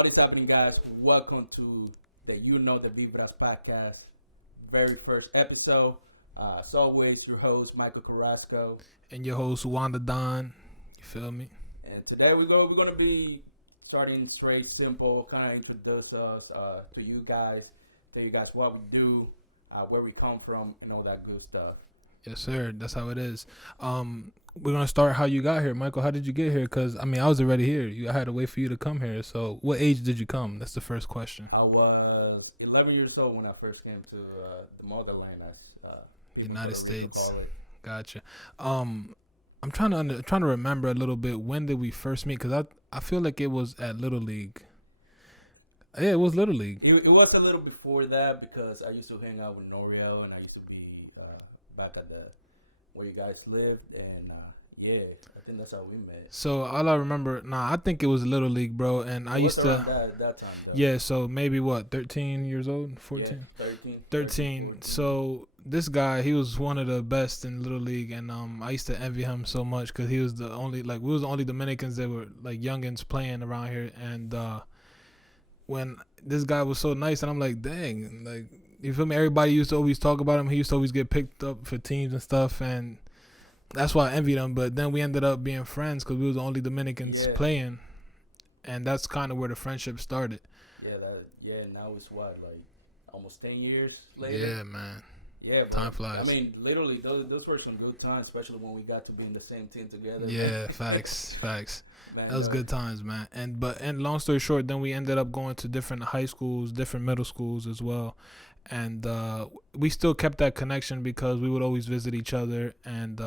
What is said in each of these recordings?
What is happening, guys? Welcome to the the Vibras podcast, very first episode. As always, your host Michael Carrasco, And your host Wanda Don. You feel me? and today we're gonna be starting straight, simple, kind of introduce us to you guys, tell you guys what we do, where we come from, and all that good stuff. Yes, sir. That's how it is. We're gonna start how you got here, Michael. How did you get here? Cause I mean, I was already here. I had to wait for you to come here. So, what age did you come? That's the first question. I was 11 years old when I first came to the motherland, as people in United Puerto Rico States. call it. Gotcha. I'm trying to remember a little bit. When did we first meet? Cause I feel like it was at Little League. Yeah, it was Little League. It was a little before that because I used to hang out with Noriel and I used to be back at the where you guys lived, and yeah, I think that's how we met. So all I remember, I think it was Little League, bro. And I It used was to. around that time though. Yeah, so maybe what, 13 years old, 14? Yeah, 13. 13. So this guy, he was one of the best in Little League, and I used to envy him so much because he was the only, we was the only Dominicans that were like youngins playing around here. And when this guy was so nice, and I'm like, dang, like, you feel me? Everybody used to always talk about him. He used to always get picked up for teams and stuff, and that's why I envied him. But then we ended up being friends because we was the only Dominicans playing, and that's kind of where the friendship started. Yeah, now it's what, like almost 10 years later. Yeah, man. Yeah, Time flies. I mean, literally, those were some good times, especially when we got to be in the same team together. Yeah, facts. Man, That was good times, man. And long story short, then we ended up going to different high schools, different middle schools as well. And we still kept that connection because we would always visit each other. And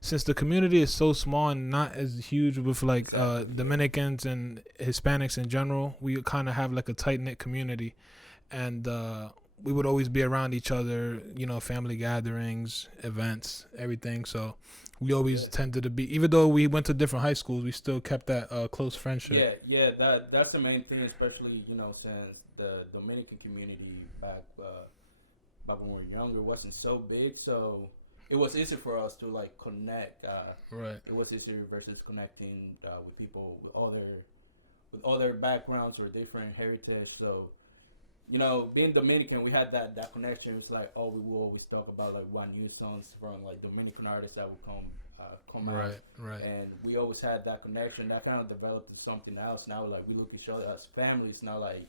since the community is so small and not as huge with like Dominicans and Hispanics in general, we kind of have like a tight-knit community. And we would always be around each other, family gatherings, events, everything. So we always tended to be, even though we went to different high schools, we still kept that close friendship. Yeah, that's the main thing, especially since the Dominican community back when we were younger wasn't so big, so it was easy for us to like connect. Right. It was easier versus connecting with people with all their backgrounds or different heritage. So being Dominican, we had that connection. It was like, we will always talk about like one new songs from like Dominican artists that would come out. Right. And we always had that connection. That kind of developed into something else. Now, like, we look at each other as families. Now, like,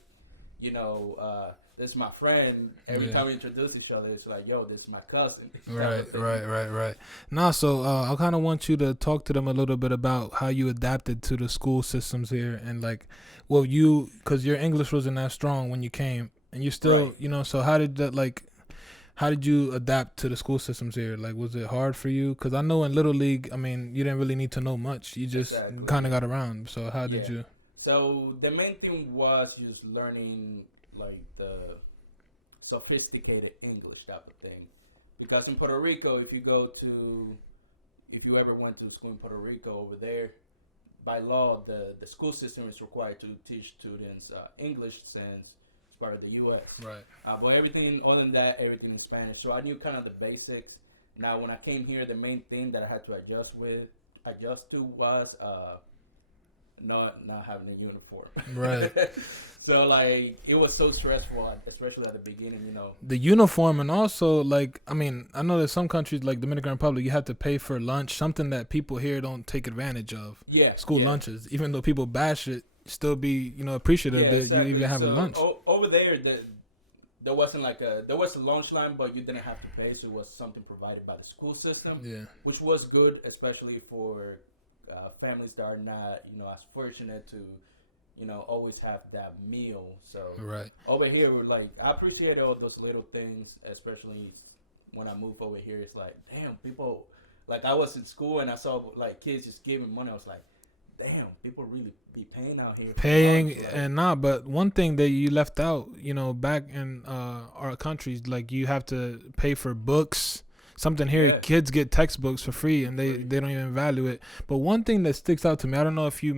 this is my friend. Every time we introduce each other, it's like, yo, this is my cousin. Right. Nah, so I kind of want you to talk to them a little bit about how you adapted to the school systems here, and like, because your English wasn't that strong when you came, and you still, so how did you adapt to the school systems here? Like, was it hard for you? Because I know in Little League, I mean, you didn't really need to know much. You just kind of got around. So how did you? So the main thing was just learning like the sophisticated English type of thing, because in Puerto Rico, if you ever went to school in Puerto Rico, over there, by law, the school system is required to teach students English since it's part of the U.S. Right. But everything other than that, everything in Spanish. So I knew kind of the basics. Now, when I came here, the main thing that I had to adjust to was not having a uniform. Right. So like it was so stressful, especially at the beginning. The uniform, and also like, I mean, I know that some countries like Dominican Republic, you have to pay for lunch, something that people here don't take advantage of. Yeah. School lunches, even though people bash it, still be appreciative that you even have a lunch. Over there, there wasn't there was a lunch line, but you didn't have to pay, so it was something provided by the school system. Yeah. Which was good, especially for families that are not as fortunate to always have that meal. So right. Over here, we're like, I appreciate all those little things, especially when I moved over here. It's like, damn, people, like, I was in school and I saw like kids just giving money. I was like, damn, people really be paying out here. But one thing that you left out, back in our countries, like, you have to pay for books. Something here, kids get textbooks for free, and they don't even value it. But one thing that sticks out to me, I don't know if you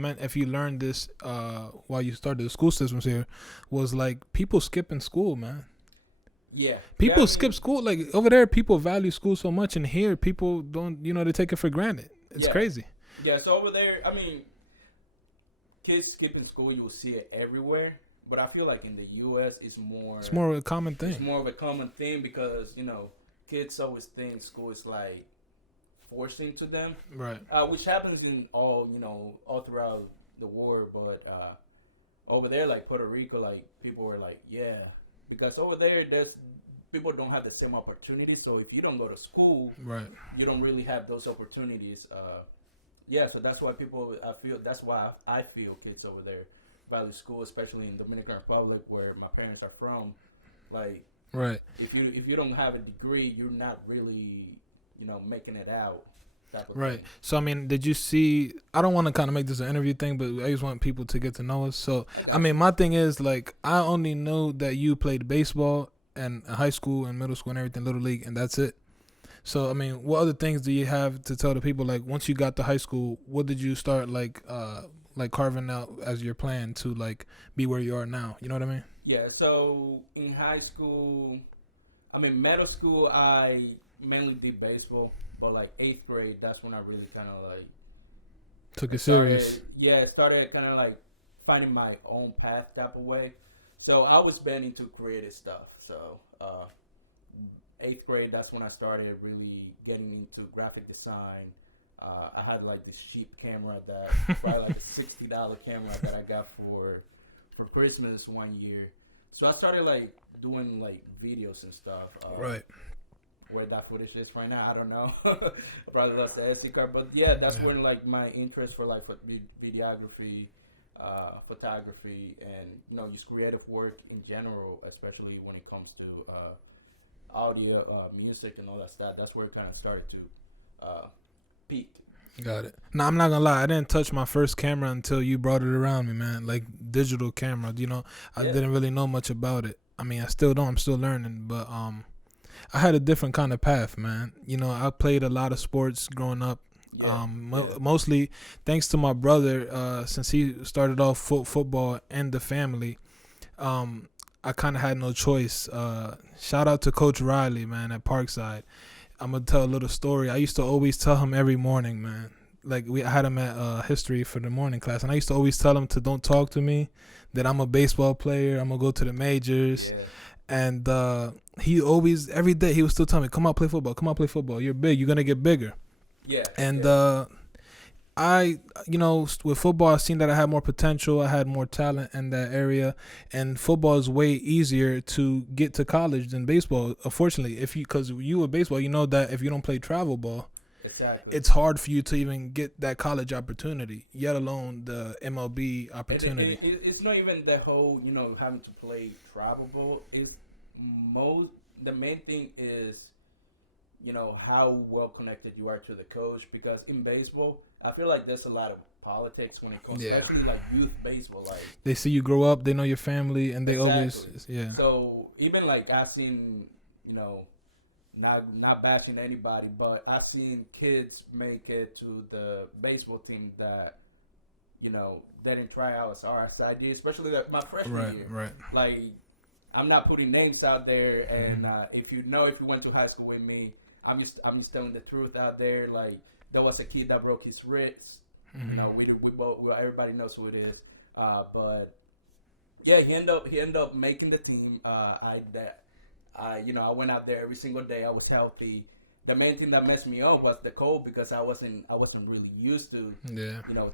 learned this while you started the school systems here, was like people skipping school, man. Yeah. People skip school. Like, over there, people value school so much, and here people don't. They take it for granted. It's crazy. Yeah. So over there, I mean, kids skipping school, you will see it everywhere. But I feel like in the U.S., It's more of a common it's thing. more of a common thing because kids always think school is like forcing to them, Right. which happens in all throughout the world. But over there, like Puerto Rico, like people were like, yeah, because over there, there's people don't have the same opportunities. So if you don't go to school, Right. you don't really have those opportunities. Yeah, so that's why that's why I feel kids over there value school, especially in Dominican Republic where my parents are from. Like, Right. if you don't have a degree, you're not really making it out. Type of Right. thing. So I mean, did you see? I don't want to kind of make this an interview thing, but I just want people to get to know us. So Okay. I mean, my thing is like I only know that you played baseball and high school and middle school and everything, little league, and that's it. So I mean, what other things do you have to tell the people? Like once you got to high school, what did you start like carving out as your plan to like be where you are now? You know what I mean? Yeah. So in high school, middle school, I mainly did baseball, but like eighth grade, that's when I really kind of like Took it serious. started kind of like finding my own path type of way. So I was been into creative stuff. So eighth grade, that's when I started really getting into graphic design. I had like this cheap camera that probably like a $60 camera that I got for Christmas one year. So I started like doing like videos and stuff. Right. Where that footage is right now, I don't know. I probably lost the SD card, but yeah, that's when like my interest for like videography, photography, and just creative work in general, especially when it comes to audio, music, and all that stuff. That's where it kind of started to peak. Got it. No, I'm not gonna lie. I didn't touch my first camera until you brought it around me, man. Like digital camera. I didn't really know much about it. I mean, I still don't. I'm still learning, but I had a different kind of path, man. I played a lot of sports growing up. Mostly thanks to my brother, since he started off football and the family. I kind of had no choice. Shout out to Coach Riley, man, at Parkside. I'm gonna tell a little story. I used to always tell him every morning, man. Like I had him at history for the morning class, and I used to always tell him to don't talk to me, that I'm a baseball player. I'm gonna go to the majors. Yeah. And he always, every day, he would still tell me, come out, play football. Come out, play football. You're big. You're going to get bigger. Yeah. And I, with football, I seen that I had more potential. I had more talent in that area. And football is way easier to get to college than baseball, unfortunately. Because you with baseball, you know that if you don't play travel ball, exactly, it's hard for you to even get that college opportunity, yet alone the MLB opportunity. It's not even the whole, having to play travel ball. It's the main thing is, how well connected you are to the coach. Because in baseball, I feel like there's a lot of politics when it comes, especially like youth baseball. Like they see you grow up, they know your family, and they always, yeah. So even like I seen, not bashing anybody, but I've seen kids make it to the baseball team that, they didn't try out as hard as I did, especially like my freshman year. Right. Like, I'm not putting names out there, and if you went to high school with me, I'm just telling the truth out there. Like, there was a kid that broke his wrist. We both, everybody knows who it is. But yeah, he ended up making the team. I went out there every single day. I was healthy. The main thing that messed me up was the cold, because I wasn't really used to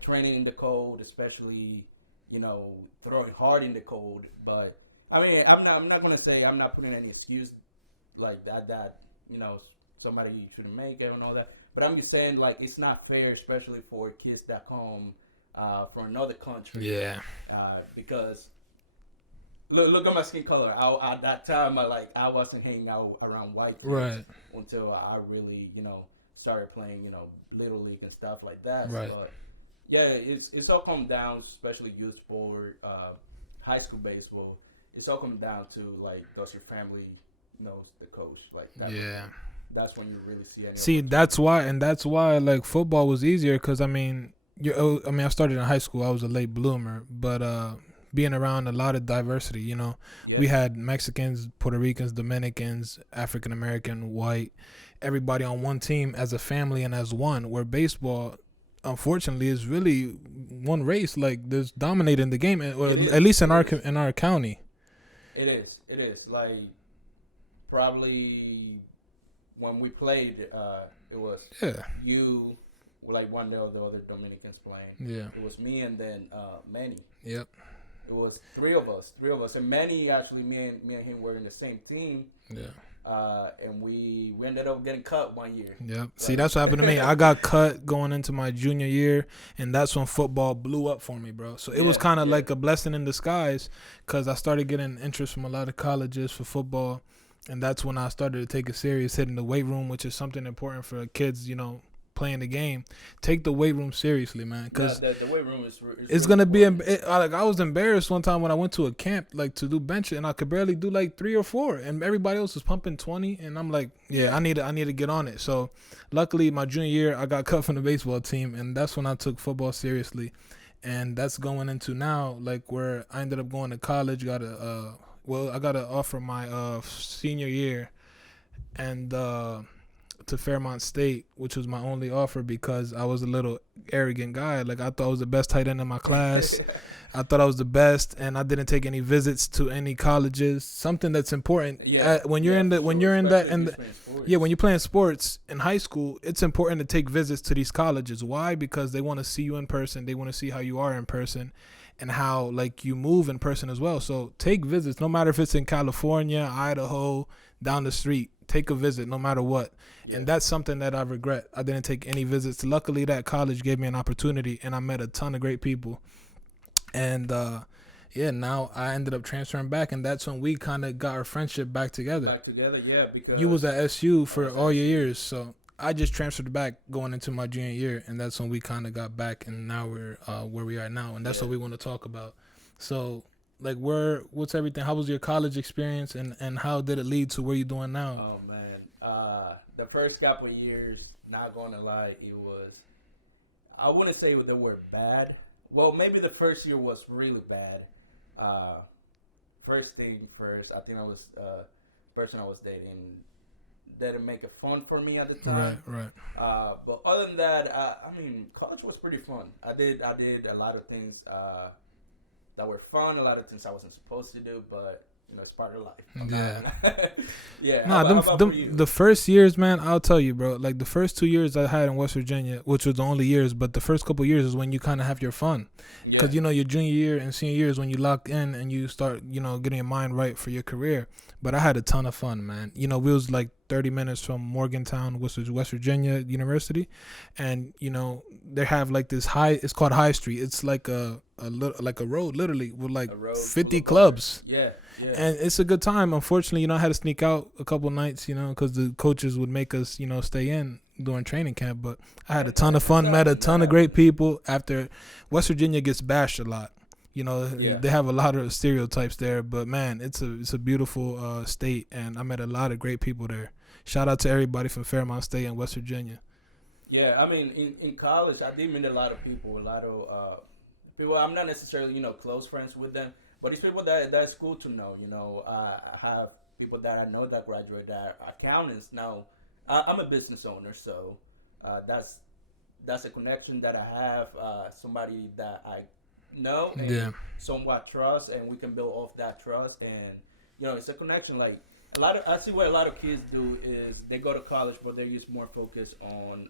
training in the cold, especially throwing hard in the cold. But I mean, I'm not gonna say, I'm not putting any excuse like that somebody shouldn't make it and all that. But I'm just saying, like, it's not fair, especially for kids that come from another country. Yeah. Because look at my skin color. At that time, I wasn't hanging out around white kids until I really started playing little league and stuff like that. Right. So, yeah, it's all come down, especially youth sport, high school baseball. It's all come down to, like, does your family knows the coach, like that. Yeah. That's when you really see. See, that's why like football was easier, because I started in high school. I was a late bloomer, but being around a lot of diversity, we had Mexicans, Puerto Ricans, Dominicans, African American, white, everybody on one team as a family and as one. Where baseball, unfortunately is really one race like that's dominating the game, or It is. at least in It is. our county. It is. It is. Like, probably when we played, it was Yeah, you, like one of the other Dominicans playing. yeah, It was me and then Manny. yep, It was three of us, and Manny actually, me and him were in the same team. yeah. And we ended up getting cut one year. Yep. See, that's what happened to me. I got cut going into my junior year, and that's when football blew up for me, bro. So it was kind of like a blessing in disguise, because I started getting interest from a lot of colleges for football, and that's when I started to take it serious, hitting the weight room, which is something important for kids, playing the game. Take the weight room seriously, man, because the weight room is it's really gonna be. important. I was embarrassed one time when I went to a camp like to do bench, and I could barely do like 3 or 4, and everybody else was pumping 20, and I'm like, yeah, I need to get on it. So, luckily, my junior year, I got cut from the baseball team, and that's when I took football seriously, and that's going into now like where I ended up going to college. I got an offer my senior year, and to Fairmont State, which was my only offer because I was a little arrogant guy. Like, I thought I was the best tight end in my class. I thought I was the best, and I didn't take any visits to any colleges. Something that's important when you're when you're playing sports in high school, it's important to take visits to these colleges. Why? Because they want to see you in person. They want to see how you are in person, and how like you move in person as well. So take visits, no matter if it's in California, Idaho, down the street. Take a visit, no matter what. Yeah. And that's something that I regret. I didn't take any visits. Luckily, that college gave me an opportunity, and I met a ton of great people. And now I ended up transferring back, and that's when we kind of got our friendship back together. Because you was at SU for all your years, so I just transferred back going into my junior year, and that's when we kind of got back, and now we're where we are now, and that's what we want to talk about. So, like, what's everything? How was your college experience, and how did it lead to where you're doing now? Oh man, the first couple of years, not gonna lie, it was, I wouldn't say they were bad. Well, maybe the first year was really bad. First thing first, I think I was person I was dating didn't make it fun for me at the time. Right. But other than that, I mean, college was pretty fun. I did a lot of things that were fun, a lot of things I wasn't supposed to do, but it's part of life. Yeah. How about for you? The first years, man, I'll tell you, bro. Like, the first 2 years I had in West Virginia, which was the only years, but the first couple of years is when you kind of have your fun. Because, your junior year and senior year is when you lock in and you start, getting your mind right for your career. But I had a ton of fun, man. We was like 30 minutes from Morgantown, which is West Virginia University. And, they have like this it's called High Street. It's like a road, literally, with like 50 clubs. Yeah. And it's a good time. Unfortunately, I had to sneak out a couple nights, because the coaches would make us, stay in during training camp. But I had a ton of fun, met a ton of great people. After West Virginia gets bashed a lot, they have a lot of stereotypes there. But man, it's a beautiful state, and I met a lot of great people there. Shout out to everybody from Fairmont State and West Virginia. Yeah, I mean, in college, I did meet a lot of people. A lot of people. I'm not necessarily close friends with them. But it's people that's cool to know. I have people that I know that graduate that are accountants. Now, I'm a business owner, so that's a connection that I have. Somebody that I know and somewhat trust, and we can build off that trust. And it's a connection. Like I see what a lot of kids do is they go to college, but they're just more focused on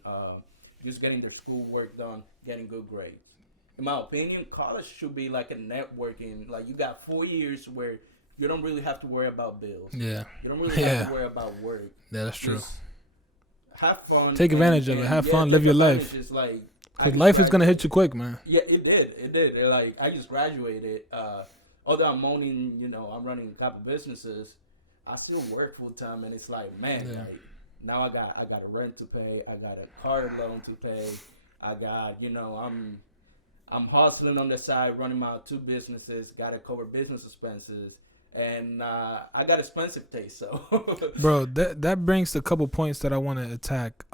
just getting their schoolwork done, getting good grades. In my opinion, college should be like a networking. Like, you got 4 years where you don't really have to worry about bills. Yeah. You don't really have to worry about work. Yeah, that's true. Just have fun. Take advantage of it. Have fun. Live your life. Because life is going to hit you quick, man. Yeah, it did. Like, I just graduated. Although I'm owning, I'm running a couple businesses, I still work full time. And it's like, man, like, now I got a rent to pay. I got a car loan to pay. I got, I'm hustling on the side, running my 2 businesses, got to cover business expenses. and I got expensive taste, so. Bro, that brings a couple points that I want to attack.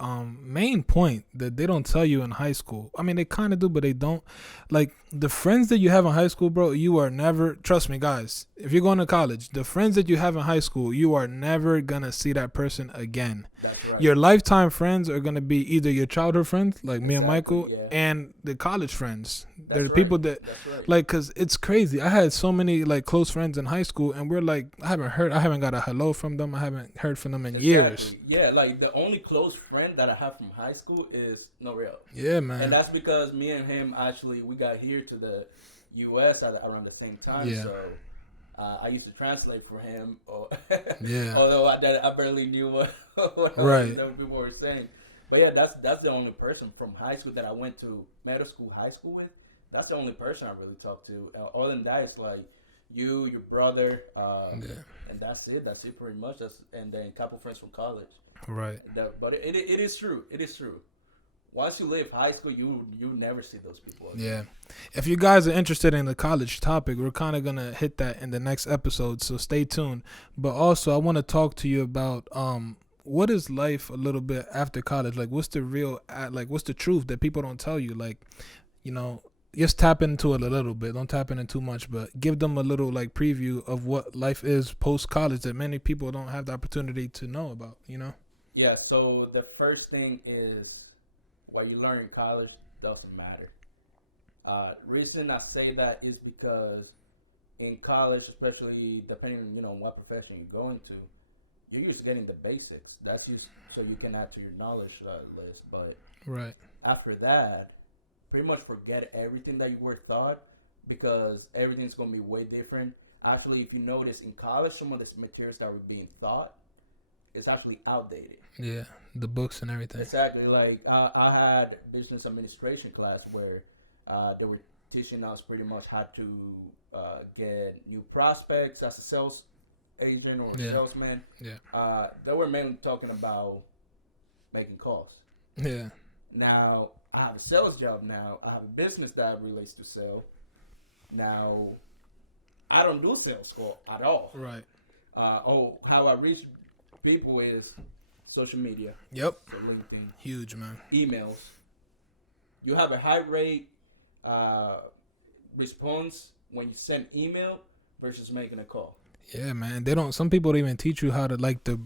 Main point that they don't tell you in high school. I mean, they kind of do, but they don't. Like, the friends that you have in high school, bro, you are never, trust me, guys, if you're going to college, the friends that you have in high school, you are never going to see that person again. That's right. Your lifetime friends are going to be either your childhood friends, like me and Michael, yeah. and the college friends. They're the That's people right. that, That's right. like, because it's crazy. I had so many, like, close friends in high school, and we're like, I haven't got a hello from them. I haven't heard from them in years. Yeah, like, the only close friend that I have from high school is Norel. Yeah, man. And that's because me and him, actually, we got here to the U.S. around the same time, Yeah. so I used to translate for him. Yeah. Although I barely knew what Right. people were saying. But yeah, that's the only person from high school that I went to middle school, high school with. That's the only person I really talked to. Other than that, it's like you, your brother, and that's it. That's it pretty much. And then a couple friends from college. Right. But it is true. It is true. Once you leave high school, you never see those people again. Yeah. If you guys are interested in the college topic, we're kind of going to hit that in the next episode, so stay tuned. But also, I want to talk to you about what is life a little bit after college? Like, what's the real, like, what's the truth that people don't tell you? Like, you know, just tap into it a little bit. Don't tap into too much, but give them a little, like, preview of what life is post-college that many people don't have the opportunity to know about, you know? Yeah, so the first thing is what you learn in college doesn't matter. Reason I say that is because in college, especially depending on what profession you're going to, you're used to getting the basics. That's just so you can add to your knowledge list. But Right. after that, pretty much forget everything that you were taught, because everything's going to be way different. Actually, if you notice, in college, some of the materials that were being taught is actually outdated. Yeah, the books and everything. Exactly. Like, I had business administration class where they were teaching us pretty much how to get new prospects as a sales agent or a salesman. Yeah. They were mainly talking about making calls. Yeah. Now, I have a sales job now. I have a business that relates to sale. Now, I don't do sales call at all. Right. How I reach people is social media. Yep. So LinkedIn. Huge, man. Emails. You have a high rate response when you send email versus making a call. Yeah, man. They don't. Some people don't even teach you how to like the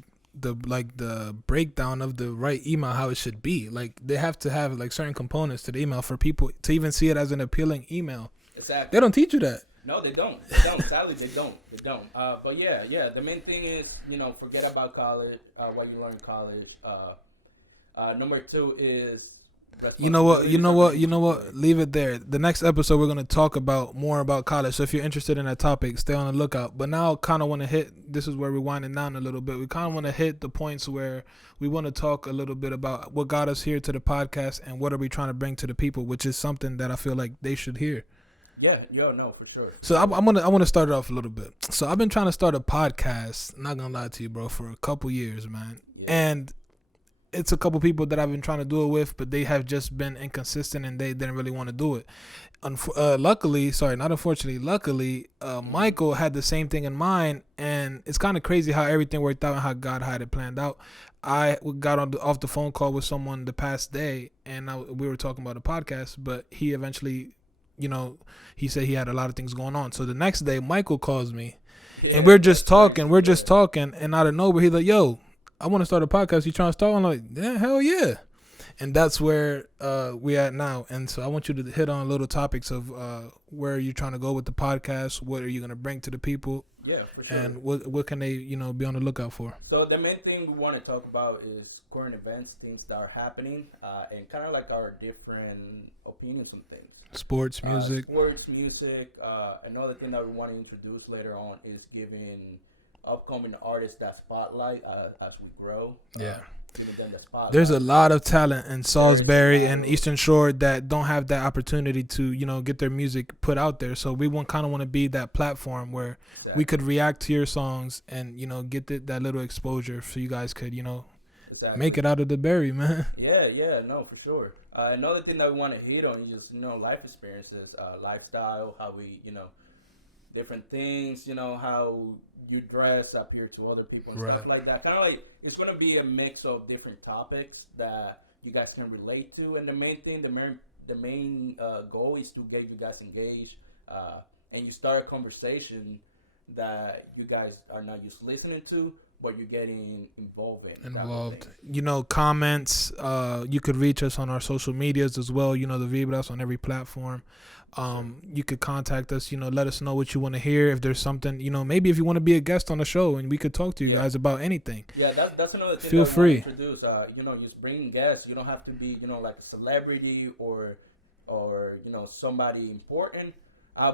breakdown of the right email, how it should be. Like, they have to have like certain components to the email for people to even see it as an appealing email. Exactly. They don't teach you that. No, they don't. Sadly, they don't. But yeah. The main thing is, forget about college. What you learn in college. Number 2 is. You know what? Leave it there. The next episode, we're going to talk more about college. So if you're interested in that topic, stay on the lookout. But now I kind of want to hit, this is where we're winding down a little bit. We kind of want to hit the points where we want to talk a little bit about what got us here to the podcast and what are we trying to bring to the people, which is something that I feel like they should hear. Yeah, no, for sure. So I want to start it off a little bit. So I've been trying to start a podcast, not going to lie to you, bro, for a couple years, man. Yeah. And it's a couple people that I've been trying to do it with, but they have just been inconsistent and they didn't really want to do it. Luckily, Michael had the same thing in mind, and it's kind of crazy how everything worked out and how God had it planned out. I got off the phone call with someone the past day, and we were talking about a podcast, but he eventually, he said he had a lot of things going on. So the next day, Michael calls me, and we're just talking, and out of nowhere, he's like, yo, I want to start a podcast. You trying to start? I'm like, yeah, hell yeah. And that's where we at now. And so I want you to hit on little topics of where you're trying to go with the podcast. What are you going to bring to the people? Yeah, for sure. And what can they, be on the lookout for? So the main thing we want to talk about is current events, things that are happening, and kind of like our different opinions on things. Sports, music. Another thing that we want to introduce later on is giving upcoming artists that spotlight as we grow. Yeah. Giving them the spotlight. There's a lot of talent in Salisbury and Eastern Shore that don't have that opportunity to, get their music put out there. So we kind of want to be that platform where we could react to your songs and, get that little exposure so you guys could, make it out of the berry, man. Yeah, no, for sure. Another thing that we want to hit on is just, life experiences, lifestyle, how we, different things, how you dress appear to other people and Right. stuff like that. Kind of like it's going to be a mix of different topics that you guys can relate to, and the main thing, the main goal is to get you guys engaged, and you start a conversation that you guys are not just listening to, but you're getting involved in. Involved. Comments. You could reach us on our social medias as well. The Vibras on every platform. You could contact us. Let us know what you want to hear. If there's something, maybe if you want to be a guest on the show and we could talk to you guys about anything. Yeah, that's another thing. Feel that free. I want to introduce. Just bring guests. You don't have to be, like a celebrity or somebody important.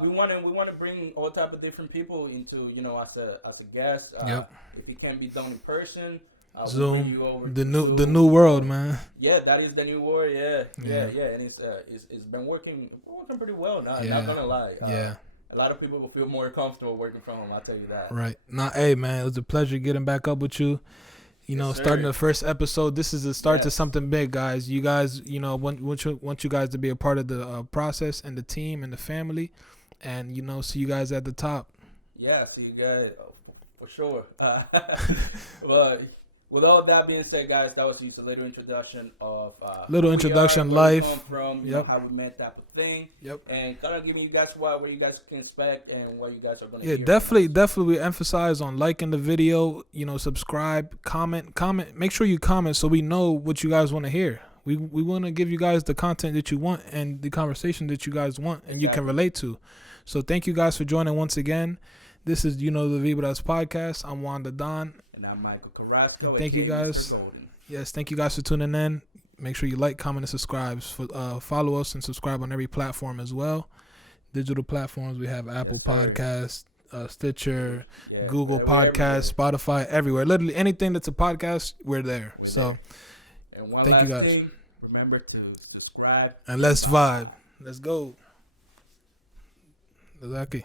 We want to bring all type of different people into as a guest. Yep. If it can be done in person, Zoom, we'll bring you over the to new Zoom. the new world, man. Yeah, that is the new world. Yeah, Yeah. and it's been working pretty well now. Yeah. Not gonna lie. Yeah. A lot of people will feel more comfortable working from home. I'll tell you that. Right. Hey, man, it was a pleasure getting back up with you. Yes, starting sir. the first episode. This is the start to Yes. something big, guys. You guys, want you guys to be a part of the process and the team and the family, and see you guys at the top. Yeah, see you guys for sure. But with all that being said, guys, that was just a little introduction of Little who we introduction, are, where we life. come from, Yep. how we met, type of thing. Yep. And kind of giving you guys what you guys can expect and what you guys are going to Yeah, hear. definitely. We emphasize on liking the video. Subscribe, comment. Make sure you comment so we know what you guys want to hear. We want to give you guys the content that you want and the conversation that you guys want and you can relate to. So thank you guys for joining once again. This is the Vibras podcast. I'm Wanda Don. And I'm Michael Carrasco. And thank you aka Mr. guys. Golden. Yes, thank you guys for tuning in. Make sure you like, comment, and subscribe. Follow us and subscribe on every platform as well. Digital platforms, we have Apple Podcasts, Stitcher, Google Podcasts, Spotify, everywhere. Literally anything that's a podcast, we're there. So And one thank last you guys. thing, remember to subscribe. And let's vibe. Let's go. Exactly.